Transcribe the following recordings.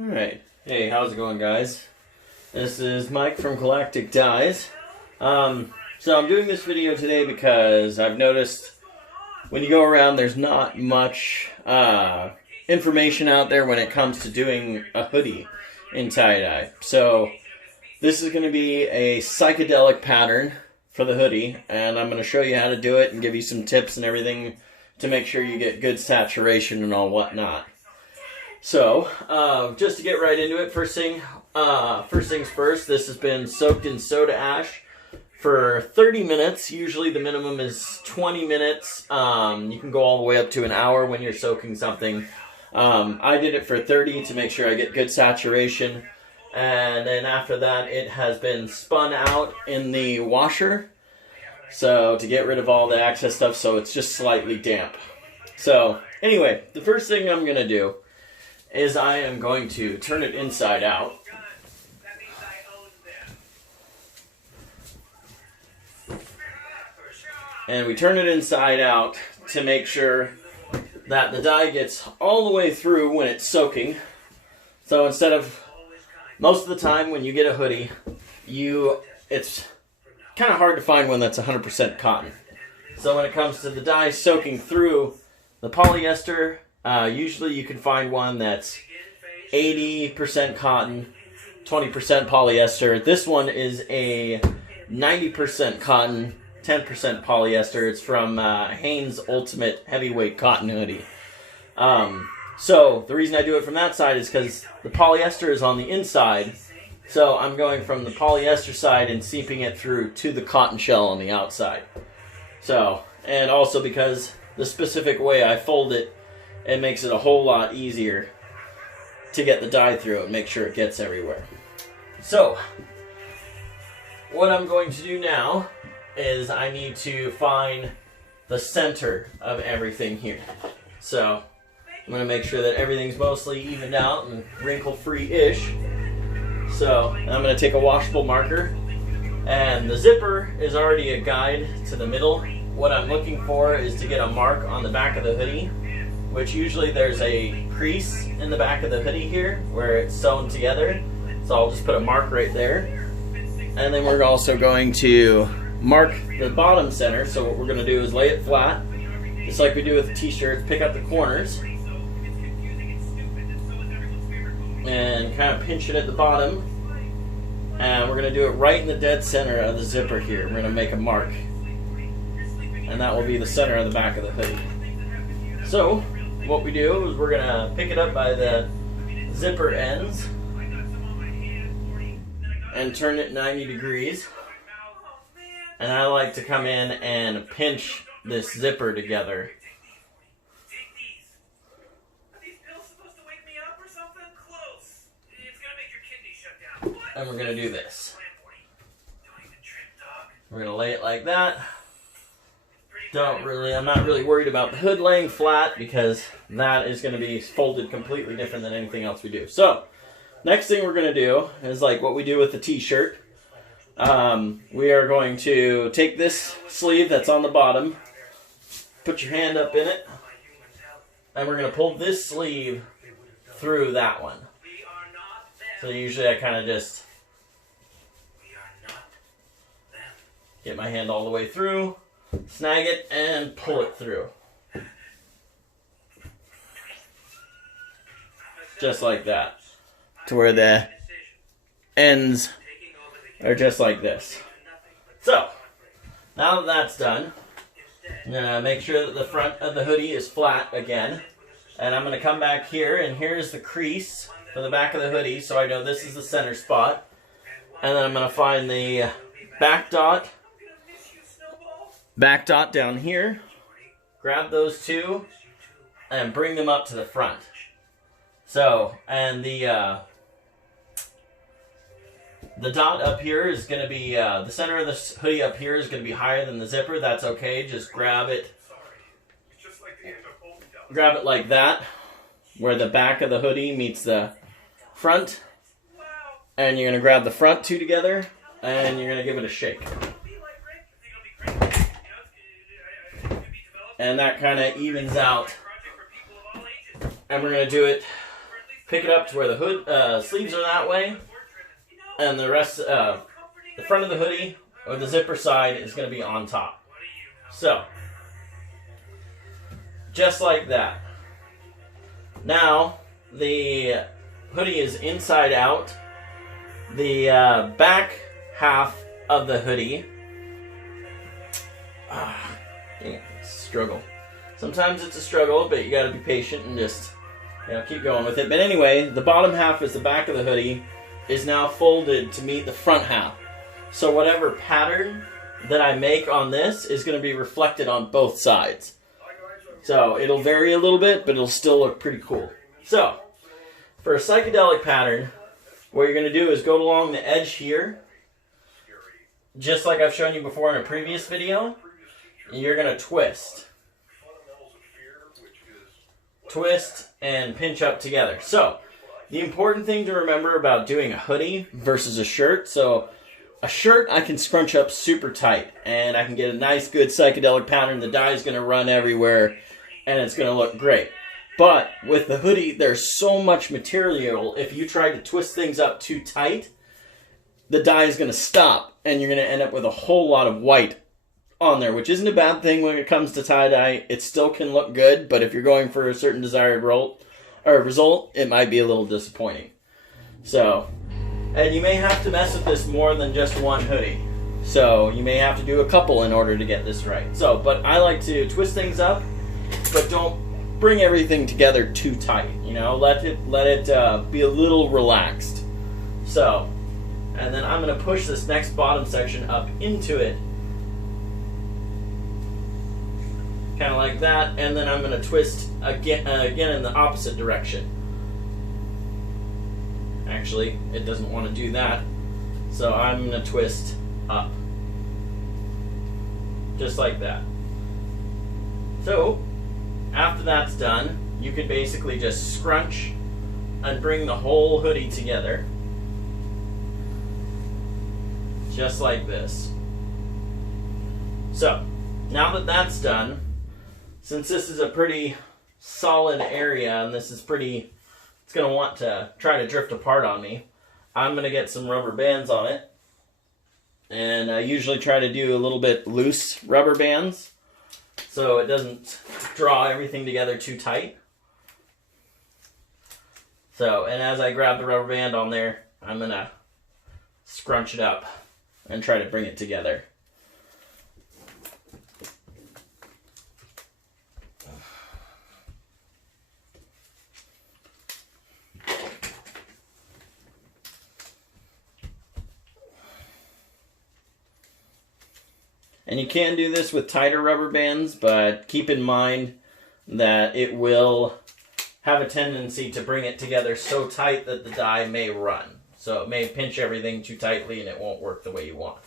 Alright, hey, how's it going, guys? This is Mike from Galactic Dyes. So I'm doing this video today because I've noticed when you go around there's not much information out there when it comes to doing a hoodie in tie-dye. So this is going to be a psychedelic pattern for the hoodie, and I'm going to show you how to do it and give you some tips and everything to make sure you get good saturation and all whatnot. So, just to get right into it, first things first, this has been soaked in soda ash for 30 minutes. Usually the minimum is 20 minutes. You can go all the way up to an hour when you're soaking something. I did it for 30 to make sure I get good saturation. And then after that, it has been spun out in the washer. So, to get rid of all the excess stuff, so it's just slightly damp. So, anyway, the first thing I'm going to do is I am going to turn it inside out. And we turn it inside out to make sure that the dye gets all the way through when it's soaking. So instead of, most of the time when you get a hoodie, it's kind of hard to find one that's 100% cotton. So when it comes to the dye soaking through the polyester, usually you can find one that's 80% cotton, 20% polyester. This one is a 90% cotton, 10% polyester. It's from Hanes Ultimate Heavyweight Cotton Hoodie. So the reason I do it from that side is because the polyester is on the inside. So I'm going from the polyester side and seeping it through to the cotton shell on the outside. So, and also because the specific way I fold it, it makes it a whole lot easier to get the dye through and make sure it gets everywhere. So, what I'm going to do now is I need to find the center of everything here. So, I'm going to make sure that everything's mostly evened out and wrinkle-free-ish. So, I'm going to take a washable marker, and the zipper is already a guide to the middle. What I'm looking for is to get a mark on the back of the hoodie, which usually there's a crease in the back of the hoodie here where it's sewn together. So I'll just put a mark right there. And then we're also going to mark the bottom center. So what we're going to do is lay it flat, just like we do with the t-shirts, pick up the corners and kind of pinch it at the bottom. And we're going to do it right in the dead center of the zipper here. We're going to make a mark. And that will be the center of the back of the hoodie. So, what we do is we're going to pick it up by the zipper ends and turn it 90 degrees. And I like to come in and pinch this zipper together. And we're going to do this. We're going to lay it like that. I'm not really worried about the hood laying flat because that is going to be folded completely different than anything else we do. So, next thing we're going to do is like what we do with the t-shirt. We are going to take this sleeve that's on the bottom, put your hand up in it, and we're going to pull this sleeve through that one. So usually I kind of just get my hand all the way through, snag it, and pull it through. Just like that. To where the ends are just like this. So, now that that's done, I'm going to make sure that the front of the hoodie is flat again. And I'm going to come back here, and here's the crease for the back of the hoodie, so I know this is the center spot. And then I'm going to find the back dot down here, grab those two, and bring them up to the front. So, and the dot up here is going to be, the center of the hoodie up here is going to be higher than the zipper. That's okay, just grab it like that, where the back of the hoodie meets the front. And you're going to grab the front two together, and you're going to give it a shake. And that kind of evens out. And we're going to do it pick it up to where the hood sleeves are that way, and the rest, the front of the hoodie or the zipper side is going to be on top. So, just like that. Now, the hoodie is inside out. The back half of the hoodie, dang it, it's a struggle. Sometimes it's a struggle, but you got to be patient and just, keep going with it. But anyway, the bottom half is the back of the hoodie is now folded to meet the front half. So whatever pattern that I make on this is going to be reflected on both sides. So it'll vary a little bit, but it'll still look pretty cool. So for a psychedelic pattern, what you're going to do is go along the edge here, just like I've shown you before in a previous video, and you're going to twist. Twist and pinch up together. So the important thing to remember about doing a hoodie versus a shirt, so a shirt I can scrunch up super tight and I can get a nice good psychedelic pattern. The dye is going to run everywhere and it's going to look great. But with the hoodie, there's so much material. If you try to twist things up too tight, the dye is going to stop and you're going to end up with a whole lot of white on there, which isn't a bad thing when it comes to tie-dye. It still can look good, but if you're going for a certain desired result, it might be a little disappointing. So, and you may have to mess with this more than just one hoodie. So you may have to do a couple in order to get this right. So, but I like to twist things up, but don't bring everything together too tight. Let it be a little relaxed. So, and then I'm going to push this next bottom section up into it, kind of like that, and then I'm going to twist again in the opposite direction. Actually, it doesn't want to do that, so I'm going to twist up. Just like that. So, after that's done, you can basically just scrunch and bring the whole hoodie together. Just like this. So, now that that's done, since this is a pretty solid area and this is it's going to want to try to drift apart on me, I'm going to get some rubber bands on it. And I usually try to do a little bit loose rubber bands so it doesn't draw everything together too tight. So, and as I grab the rubber band on there, I'm going to scrunch it up and try to bring it together. And you can do this with tighter rubber bands, but keep in mind that it will have a tendency to bring it together so tight that the dye may run. So it may pinch everything too tightly and it won't work the way you want.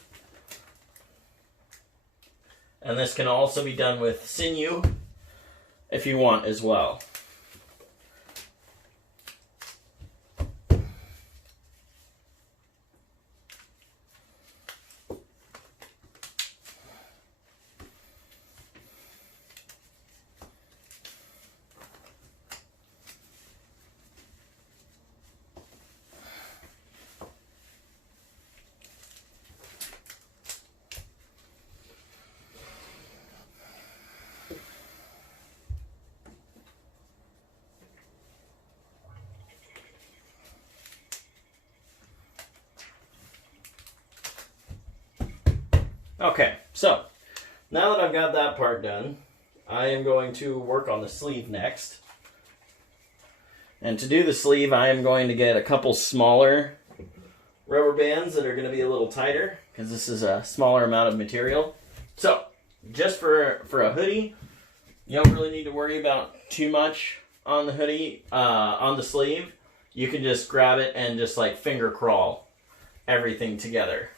And this can also be done with sinew if you want as well. Okay, so now that I've got that part done, I am going to work on the sleeve next. And to do the sleeve, I am going to get a couple smaller rubber bands that are going to be a little tighter, because this is a smaller amount of material. So, just for a hoodie, you don't really need to worry about too much on the hoodie, on the sleeve. You can just grab it and just like finger crawl everything together.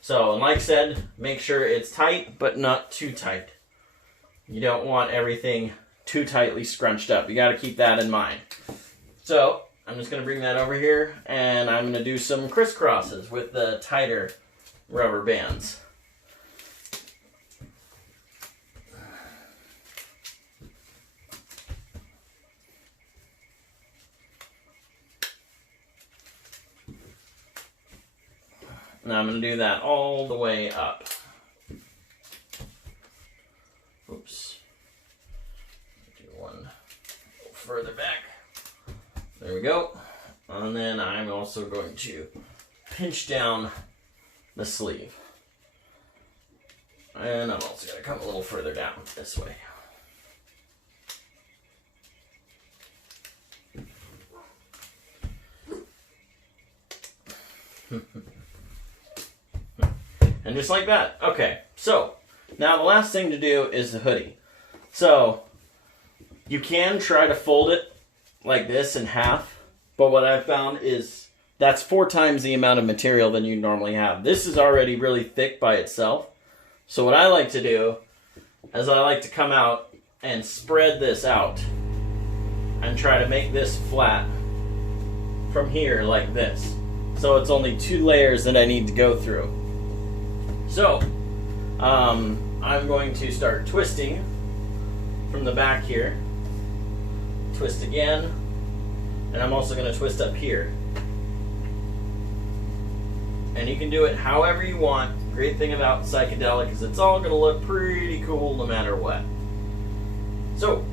So, and like I said, make sure it's tight, but not too tight. You don't want everything too tightly scrunched up. You got to keep that in mind. So, I'm just going to bring that over here, and I'm going to do some crisscrosses with the tighter rubber bands. And I'm going to do that all the way up. Oops. Do one a little further back. There we go. And then I'm also going to pinch down the sleeve. And I'm also going to come a little further down this way. And just like that. Okay, so now the last thing to do is the hoodie. So you can try to fold it like this in half, but what I've found is that's 4 times the amount of material than you normally have. This is already really thick by itself. So what I like to do is I like to come out and spread this out and try to make this flat from here like this. So it's only 2 layers that I need to go through. So I'm going to start twisting from the back here. Twist again. And I'm also going to twist up here. And you can do it however you want. Great thing about Psychedelic is it's all going to look pretty cool no matter what. So,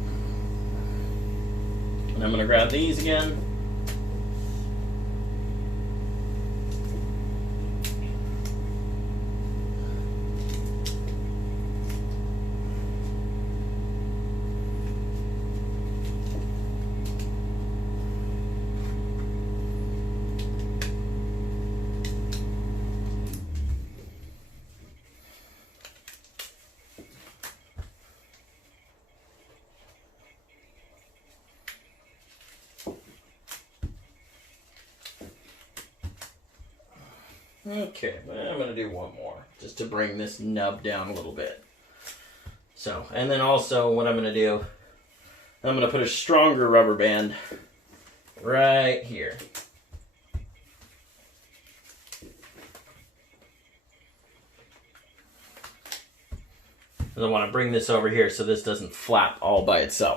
and I'm going to grab these again. Okay, but I'm going to do one more, just to bring this nub down a little bit. So, and then also what I'm going to do, I'm going to put a stronger rubber band right here. And I want to bring this over here so this doesn't flap all by itself.